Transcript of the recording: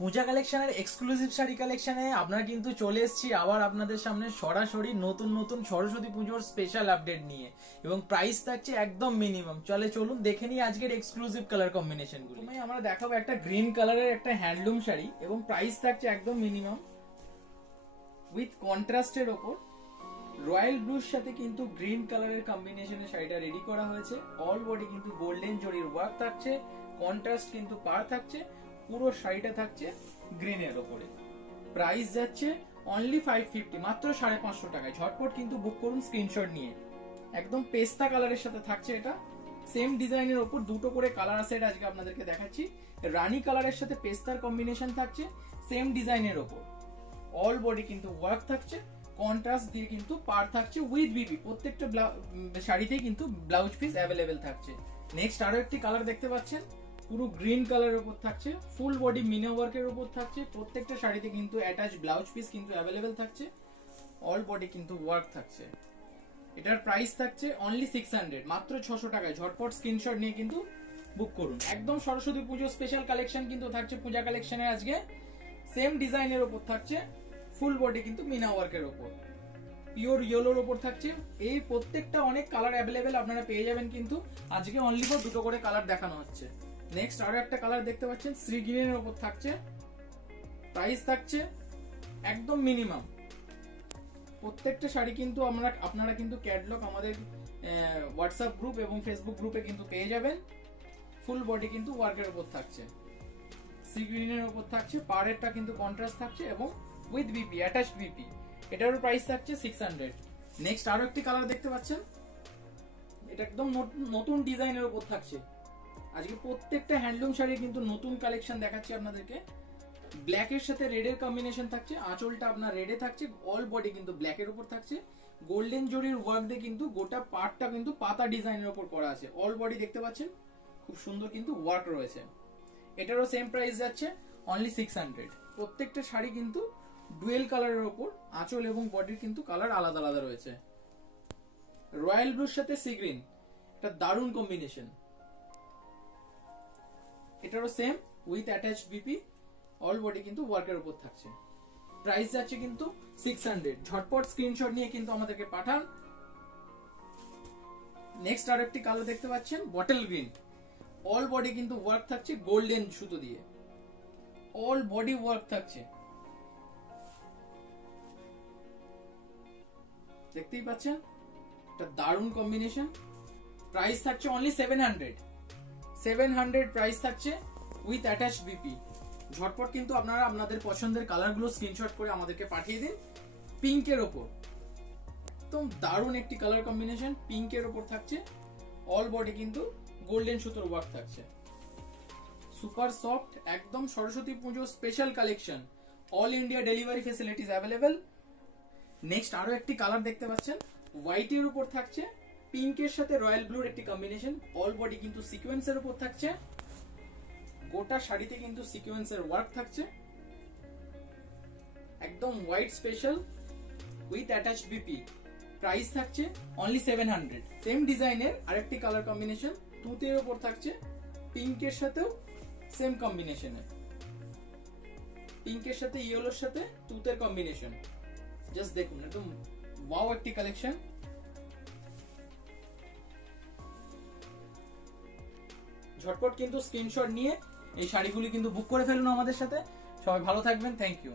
পূজা কালেকশনের এক্সক্লুসিভ শাড়ি কালেকশনে আপনারা কিন্তু চলে এসেছি আবার আপনাদের সামনে সরাসরি নতুন নতুন সরস্বতী পুজোর স্পেশাল আপডেট নিয়ে, এবং প্রাইস থাকছে একদম মিনিমাম। চলুন দেখে নিই আজকের এক্সক্লুসিভ কালার কম্বিনেশনগুলো। আমরা দেখাবো একটা গ্রিন কালারের একটা হ্যান্ডলুম শাড়ি, এবং প্রাইস থাকছে একদম মিনিমাম উইথ কন্ট্রাস্টের ওপর রয়্যাল ব্লুর সাথে কিন্তু গ্রিন কালারের কম্বিনেশনে শাড়িটা রেডি করা হয়েছে। অল বডি কিন্তু গোল্ডেন জরির ওয়ার্ক থাকছে, কন্ট্রাস্ট কিন্তু পার থাকছে, পুরো শাড়িটা থাকছে গ্রিনের ওপরে। প্রাইস যাচ্ছে অনলি 550, মাত্র 550 টাকায়। ঝটপট কিন্তু বুক করুন স্ক্রিনশট নিয়ে। একদম পেস্তা কালারের সাথে থাকছে এটা, সেম ডিজাইনের ওপর দুটো করে কালার আছে, এটা আজকে আপনাদেরকে দেখাচ্ছি। রানী কালারের সাথে পেস্তার কম্বিনেশন থাকছে সেম ডিজাইনের ওপর। অল বডি কিন্তু ওয়ার্ক থাকছে, কন্ট্রাস্ট দিয়ে কিন্তু পার থাকছে উইথ বিবি। প্রত্যেকটা শাড়িতেই কিন্তু ব্লাউজ পিস অ্যাভেলেবেল থাকছে। নেক্সট আরো একটি কালার দেখতে পাচ্ছেন, পুরো গ্রিন কালারের উপর থাকছে, ফুল বডি মিনা ওয়ার্কের উপর থাকছে। প্রত্যেকটা শাড়িতে কিন্তু অ্যাটাচ ব্লাউজ পিস কিন্তু অ্যাভেলেবেল থাকছে, অল বডি কিন্তু ওয়ার্ক থাকছে। এটার প্রাইস থাকছে অনলি 600, মাত্র 600 টাকায়। ঝটপট স্ক্রিনশট নিয়ে কিন্তু বুক করুন। একদম সরস্বতী পুজো স্পেশাল কালেকশন কিন্তু থাকছে পূজা কালেকশনের আজকে। সেম ডিজাইনের উপর থাকছে, ফুল বডি কিন্তু মিনা ওয়ার্কের উপর, পিওর ইয়েলোর উপর থাকছে। এই প্রত্যেকটা অনেক কালার অ্যাভেলেবেল আপনারা পেয়ে যাবেন, কিন্তু আজকে অনলি ফর দুটো করে কালার দেখানো হচ্ছে। নেক্সট আরো একটা কালার দেখতে পাচ্ছেন, শ্রী গ্রিনের উপর থাকছে। প্রাইস থাকছে একদম মিনিমাম। প্রত্যেকটা শাড়ি কিন্তু আপনারা কিন্তু ক্যাটালগ আমাদের হোয়াটসঅ্যাপ গ্রুপ এবং ফেসবুক গ্রুপে কিন্তু পেয়ে যাবেন। ফুল বডি কিন্তু ওয়ার্কের উপর থাকছে, সি গ্রিনের উপর থাকছে, পাড়েরটা কিন্তু কন্ট্রাস্ট থাকছে এবং উইথ বিপি, অ্যাটাচড বিপি। এটারও প্রাইস থাকছে 600। নেক্সট আরো একটি কালার দেখতে পাচ্ছেন, এটা একদম নতুন ডিজাইনের উপর থাকছে। আজকে প্রত্যেকটা হ্যান্ডলুম শাড়ি কিন্তু নতুন কালেকশন দেখাচ্ছি আপনাদেরকে। ব্ল্যাকের সাথে রেডের কম্বিনেশন থাকছে, আঁচলটা আপনার রেডে থাকছে, অল বডি কিন্তু ব্ল্যাকের উপর থাকছে। গোল্ডেন জরির ওয়ার্ক দিয়ে কিন্তু গোটা পার্টটা কিন্তু পাতা ডিজাইনের উপর করা আছে। অল বডি দেখতে পাচ্ছেন খুব সুন্দর কিন্তু ওয়ার্ক রয়েছে। এটারও সেম প্রাইস যাচ্ছে অনলি 600। প্রত্যেকটা শাড়ি কিন্তু ডুয়েল কালারের উপর, আঁচল এবং বডির কিন্তু কালার আলাদা আলাদা রয়েছে। রয়্যাল ব্লুর সাথে সি গ্রিন, এটা দারুণ কম্বিনেশন। এটারও same with attached BP, all body কিন্তু ওয়ার্কের উপর থাকছে। প্রাইস যাচ্ছে কিন্তু 600। ঝটপট স্ক্রিনশট নিয়ে কিন্তু আমাদেরকে পাঠান। নেক্সট আর একটি কালার দেখতে পাচ্ছেন, বটল গ্রিন। অল বডি কিন্তু ওয়ার্ক থাকছে গোল্ডেন সুতো দিয়ে, অল বডি ওয়ার্ক থাকছে, দেখতেই পাচ্ছেন। এটা দারুণ কম্বিনেশন। প্রাইস থাকছে অনলি 700 প্রাইস থাকছে উইথ অ্যাটাচড বিপি। ঝটপট কিন্তু আপনারা আপনাদের পছন্দের কালারগুলো স্ক্রিনশট করে আমাদেরকে পাঠিয়ে দিন। পিঙ্কের ওপর একদম দারুণ একটি কালার কম্বিনেশন, পিঙ্কের ওপর থাকছে, অল বডি কিন্তু গোল্ডেন সুতোর ওয়ার্ক থাকছে। সুপার সফট, একদম সরস্বতী পুজো special collection. All India delivery facilities available. Next আরো একটি কালার দেখতে পাচ্ছেন, হোয়াইটের উপর থাকছে, পিঙ্কের সাথে রয়্যাল ব্লুর একটি কম্বিনেশন। অল বডি কিন্তু সিকোয়েন্সের উপর থাকছে, গোটা শাড়িতে কিন্তু সিকোয়েন্সের ওয়ার্ক থাকছে। একদম white special with attached BP. Price থাকছে অনলি 700। সেম ডিজাইনের আরেকটি কালার কম্বিনেশন, তুতের উপর থাকছে, পিঙ্কের সাথেও সেম কম্বিনেশনে, পিঙ্কের সাথে ইয়েলোর সাথে তুতের কম্বিনেশন। জাস্ট দেখুন, একদম ওয়াও একটি কালেকশন। ঝটপট কিন্তু স্ক্রিনশট নিয়ে এই শাড়িগুলি কিন্তু বুক করে ফেলুন আমাদের সাথে। সবাই ভালো থাকবেন, থ্যাংক ইউ।